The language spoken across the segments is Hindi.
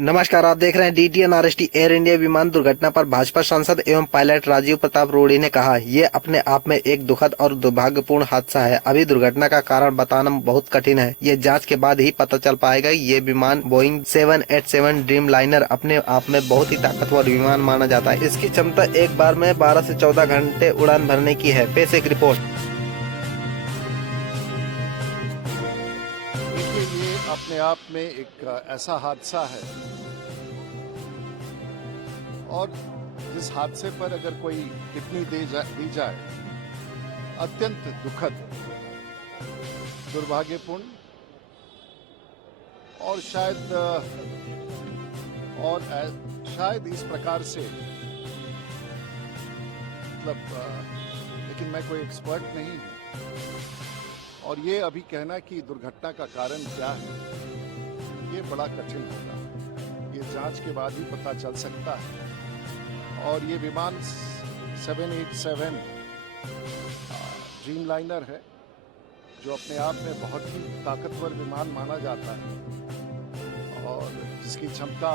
नमस्कार, आप देख रहे हैं DTN RST एयर इंडिया विमान दुर्घटना पर भाजपा सांसद एवं पायलट राजीव प्रताप रूडी ने कहा, ये अपने आप में एक दुखद और दुर्भाग्यपूर्ण हादसा है। अभी दुर्घटना का कारण बताना बहुत कठिन है। ये जांच के बाद ही पता चल पाएगा। ये विमान बोइंग 787 ड्रीम लाइनर अपने आप में बहुत ही ताकतवर विमान माना जाता है। इसकी क्षमता एक बार में 12 से 14 घंटे उड़ान भरने की है। पेश एक रिपोर्ट। ये अपने आप में एक ऐसा हादसा है और जिस हादसे पर अगर कोई टिप्पणी दी जाए, अत्यंत दुखद, दुर्भाग्यपूर्ण और शायद इस प्रकार से लेकिन मैं कोई एक्सपर्ट नहीं हूं और ये अभी कहना कि दुर्घटना का कारण क्या है, ये बड़ा कठिन होगा। ये जांच के बाद ही पता चल सकता है। और ये विमान 787 ड्रीम लाइनर है, जो अपने आप में बहुत ही ताकतवर विमान माना जाता है और जिसकी क्षमता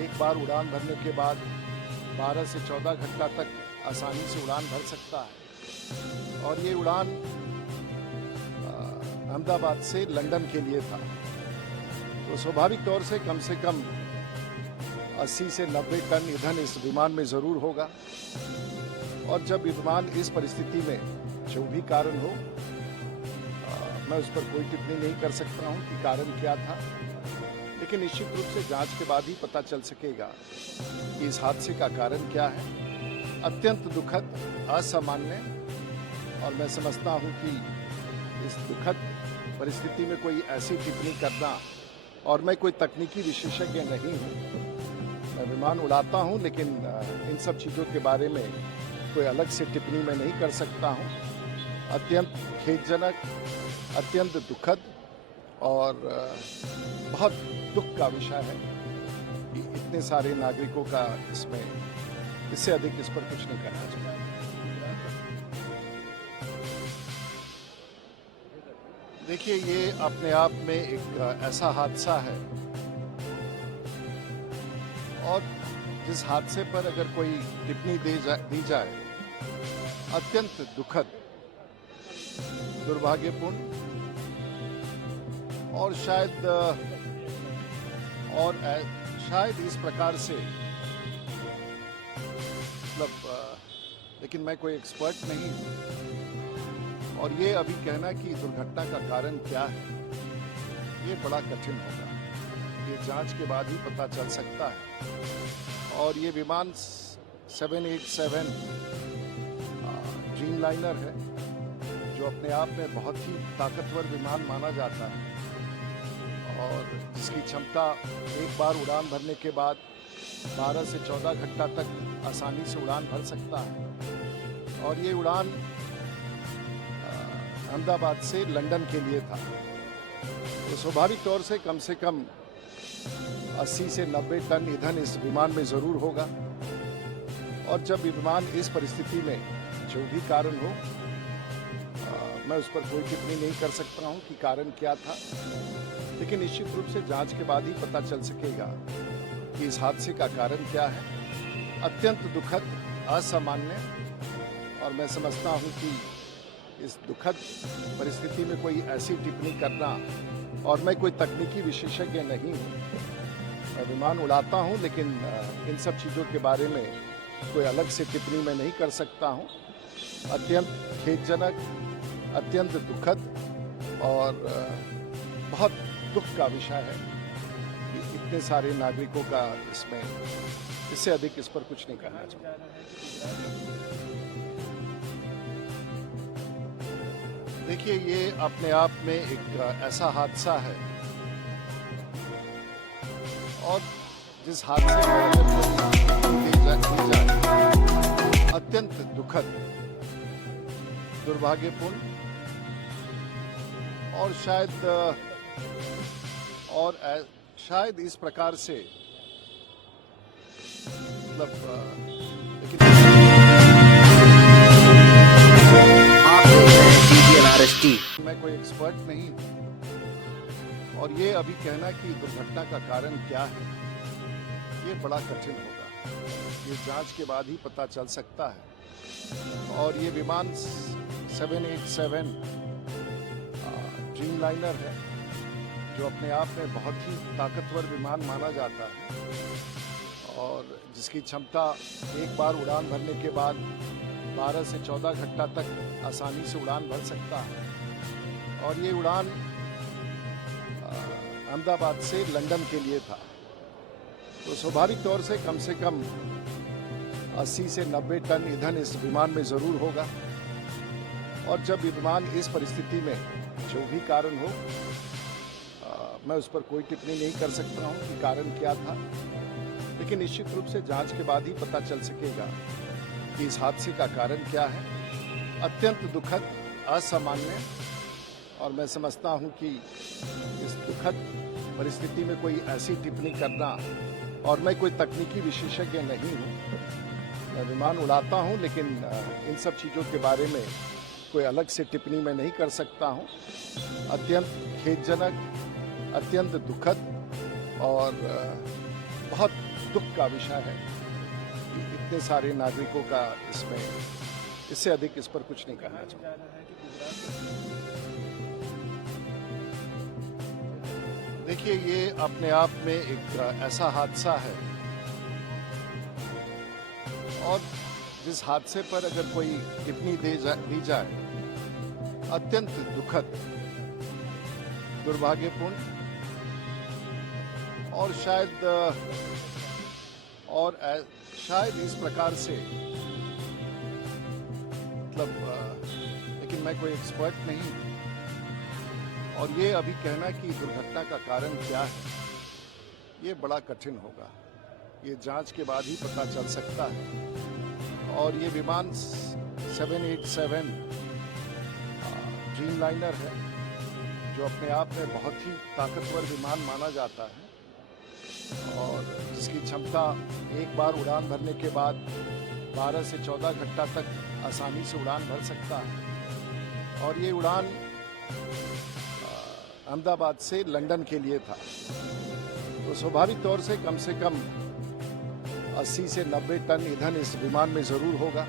एक बार उड़ान भरने के बाद 12 से 14 घंटा तक आसानी से उड़ान भर सकता है। और ये उड़ान अहमदाबाद से लंदन के लिए था, तो स्वाभाविक तौर से कम 80 से 90 टन ईंधन इस विमान में जरूर होगा। और जब विमान इस परिस्थिति में जो भी कारण हो, मैं उस पर कोई टिप्पणी नहीं कर सकता हूं कि कारण क्या था, लेकिन निश्चित रूप से जांच के बाद ही पता चल सकेगा कि इस हादसे का कारण क्या है। अत्यंत दुखद, असामान्य, और मैं समझता हूं कि इस दुखद परिस्थिति में कोई ऐसी टिप्पणी करना, और मैं कोई तकनीकी विशेषज्ञ नहीं हूं, मैं विमान उड़ाता हूं, लेकिन इन सब चीज़ों के बारे में कोई अलग से टिप्पणी मैं नहीं कर सकता हूं। अत्यंत खेदजनक, अत्यंत दुखद और बहुत दुख का विषय है कि इतने सारे नागरिकों का इससे अधिक इस पर कुछ नहीं करना चाहिए। देखिए, ये अपने आप में एक ऐसा हादसा है और जिस हादसे पर अगर कोई टिप्पणी दी जाए, अत्यंत दुखद, दुर्भाग्यपूर्ण और शायद इस प्रकार से लेकिन मैं कोई एक्सपर्ट नहीं हूं और ये अभी कहना कि दुर्घटना का कारण क्या है, ये बड़ा कठिन होगा। ये जांच के बाद ही पता चल सकता है। और ये विमान 787 ड्रीम लाइनर है, जो अपने आप में बहुत ही ताकतवर विमान माना जाता है और जिसकी क्षमता एक बार उड़ान भरने के बाद 12 से 14 घंटा तक आसानी से उड़ान भर सकता है। और ये उड़ान अहमदाबाद से लंदन के लिए था, तो स्वाभाविक तौर से कम 80 से 90 टन ईंधन इस विमान में जरूर होगा। और जब विमान इस परिस्थिति में जो भी कारण हो, मैं उस पर कोई टिप्पणी नहीं कर सकता हूं कि कारण क्या था, लेकिन निश्चित रूप से जांच के बाद ही पता चल सकेगा कि इस हादसे का कारण क्या है। अत्यंत दुखद, असामान्य, और मैं समझता हूं कि इस दुखद परिस्थिति में कोई ऐसी टिप्पणी करना, और मैं कोई तकनीकी विशेषज्ञ नहीं हूं, मैं विमान उड़ाता हूं, लेकिन इन सब चीज़ों के बारे में कोई अलग से टिप्पणी मैं नहीं कर सकता हूं। अत्यंत खेदजनक, अत्यंत दुखद और बहुत दुख का विषय है कि इतने सारे नागरिकों का इससे अधिक इस पर कुछ नहीं करना चाहिए। देखिए, ये अपने आप में एक ऐसा हादसा है और जिस हादसे में दी जाए, अत्यंत दुखद, दुर्भाग्यपूर्ण और शायद इस प्रकार से लेकिन मैं कोई एक्सपर्ट नहीं हूं और ये अभी कहना कि दुर्घटना का कारण क्या है, ये बड़ा कठिन होगा। ये जांच के बाद ही पता चल सकता है। और ये विमान 787 ड्रीम लाइनर है, जो अपने आप में बहुत ही ताकतवर विमान माना जाता है और जिसकी क्षमता एक बार उड़ान भरने के बाद 12 से 14 घंटा तक आसानी से उड़ान भर सकता है। और ये उड़ान अहमदाबाद से लंदन के लिए था, तो स्वाभाविक तौर से कम 80 से 90 टन ईंधन इस विमान में जरूर होगा। और जब ये विमान इस परिस्थिति में जो भी कारण हो, मैं उस पर कोई टिप्पणी नहीं कर सकता हूं कि कारण क्या था, लेकिन निश्चित रूप से जांच के बाद ही पता चल सकेगा कि इस हादसे का कारण क्या है। अत्यंत दुखद, असामान्य, और मैं समझता हूं कि इस दुखद परिस्थिति में कोई ऐसी टिप्पणी करना, और मैं कोई तकनीकी विशेषज्ञ नहीं हूं, मैं विमान उड़ाता हूं, लेकिन इन सब चीज़ों के बारे में कोई अलग से टिप्पणी मैं नहीं कर सकता हूं। अत्यंत खेदजनक, अत्यंत दुखद और बहुत दुख का विषय है कि इतने सारे नागरिकों का इससे अधिक इस पर कुछ नहीं कहना चाहूँगा। देखिए, ये अपने आप में एक ऐसा हादसा है, और जिस हादसे पर अगर कोई टिप्पणी दी जाए, अत्यंत दुखद, दुर्भाग्यपूर्ण और शायद इस प्रकार से, मतलब लेकिन मैं कोई एक्सपर्ट नहीं, और ये अभी कहना कि दुर्घटना का कारण क्या है, ये बड़ा कठिन होगा। ये जांच के बाद ही पता चल सकता है। और ये विमान 787 ड्रीम लाइनर है, जो अपने आप में बहुत ही ताकतवर विमान माना जाता है और जिसकी क्षमता एक बार उड़ान भरने के बाद 12 से 14 घंटा तक आसानी से उड़ान भर सकता है। और ये उड़ान अहमदाबाद से लंदन के लिए था, तो स्वाभाविक तौर से कम 80 से 90 टन ईंधन इस विमान में जरूर होगा।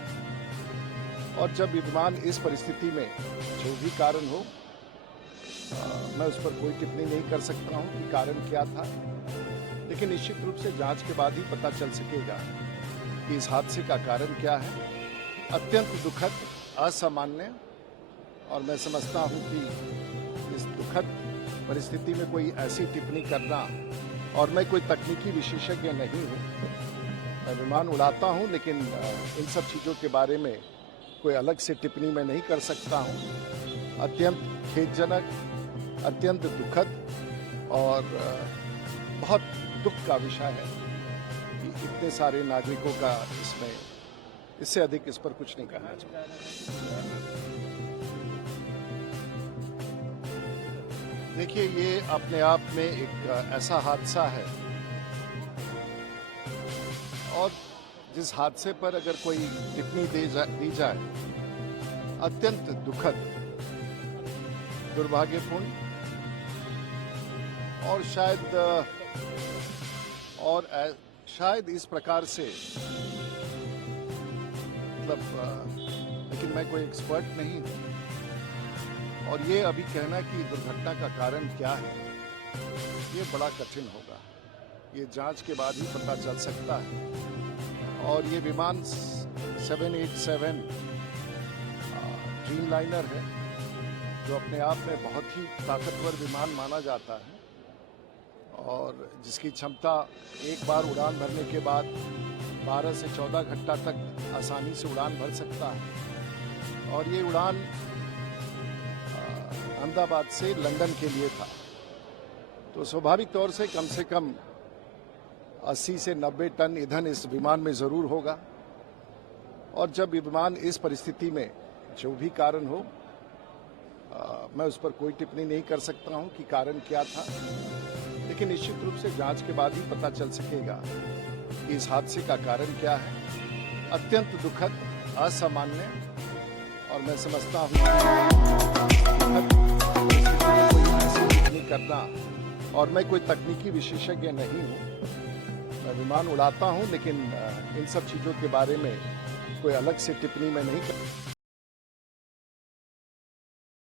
और जब ये विमान इस परिस्थिति में जो भी कारण हो, मैं उस पर कोई टिप्पणी नहीं कर सकता हूं कि कारण क्या था, लेकिन निश्चित रूप से जांच के बाद ही पता चल सकेगा कि इस हादसे का कारण क्या है। अत्यंत दुखद, असामान्य, और मैं समझता हूं कि इस दुखद परिस्थिति में कोई ऐसी टिप्पणी करना, और मैं कोई तकनीकी विशेषज्ञ नहीं हूं, मैं विमान उड़ाता हूं, लेकिन इन सब चीज़ों के बारे में कोई अलग से टिप्पणी मैं नहीं कर सकता हूं। अत्यंत खेदजनक, अत्यंत दुखद और बहुत दुख का विषय है कि इतने सारे नागरिकों का इससे अधिक इस पर कुछ नहीं कहना चाहूँगा। देखिए, ये अपने आप में एक ऐसा हादसा है, और जिस हादसे पर अगर कोई टिप्पणी दी जाए, अत्यंत दुखद, दुर्भाग्यपूर्ण और शायद इस प्रकार से, मतलब लेकिन मैं कोई एक्सपर्ट नहीं हूं, और ये अभी कहना कि दुर्घटना का कारण क्या है, ये बड़ा कठिन होगा। ये जांच के बाद ही पता चल सकता है। और ये विमान 787 ड्रीम लाइनर है, जो अपने आप में बहुत ही ताकतवर विमान माना जाता है और जिसकी क्षमता एक बार उड़ान भरने के बाद 12 से 14 घंटा तक आसानी से उड़ान भर सकता है। और ये उड़ान अहमदाबाद से लंदन के लिए था, तो स्वाभाविक तौर से कम 80 से 90 टन ईंधन इस विमान में जरूर होगा। और जब ये विमान इस परिस्थिति में जो भी कारण हो, मैं उस पर कोई टिप्पणी नहीं कर सकता हूं कि कारण क्या था, लेकिन निश्चित रूप से जांच के बाद ही पता चल सकेगा कि इस हादसे का कारण क्या है। अत्यंत दुखद, असामान्य, और मैं समझता हूं कोई ऐसी टिप्पणी करना, और मैं कोई तकनीकी विशेषज्ञ नहीं हूं, मैं विमान उड़ाता हूं, लेकिन इन सब चीज़ों के बारे में कोई अलग से टिप्पणी मैं नहीं कर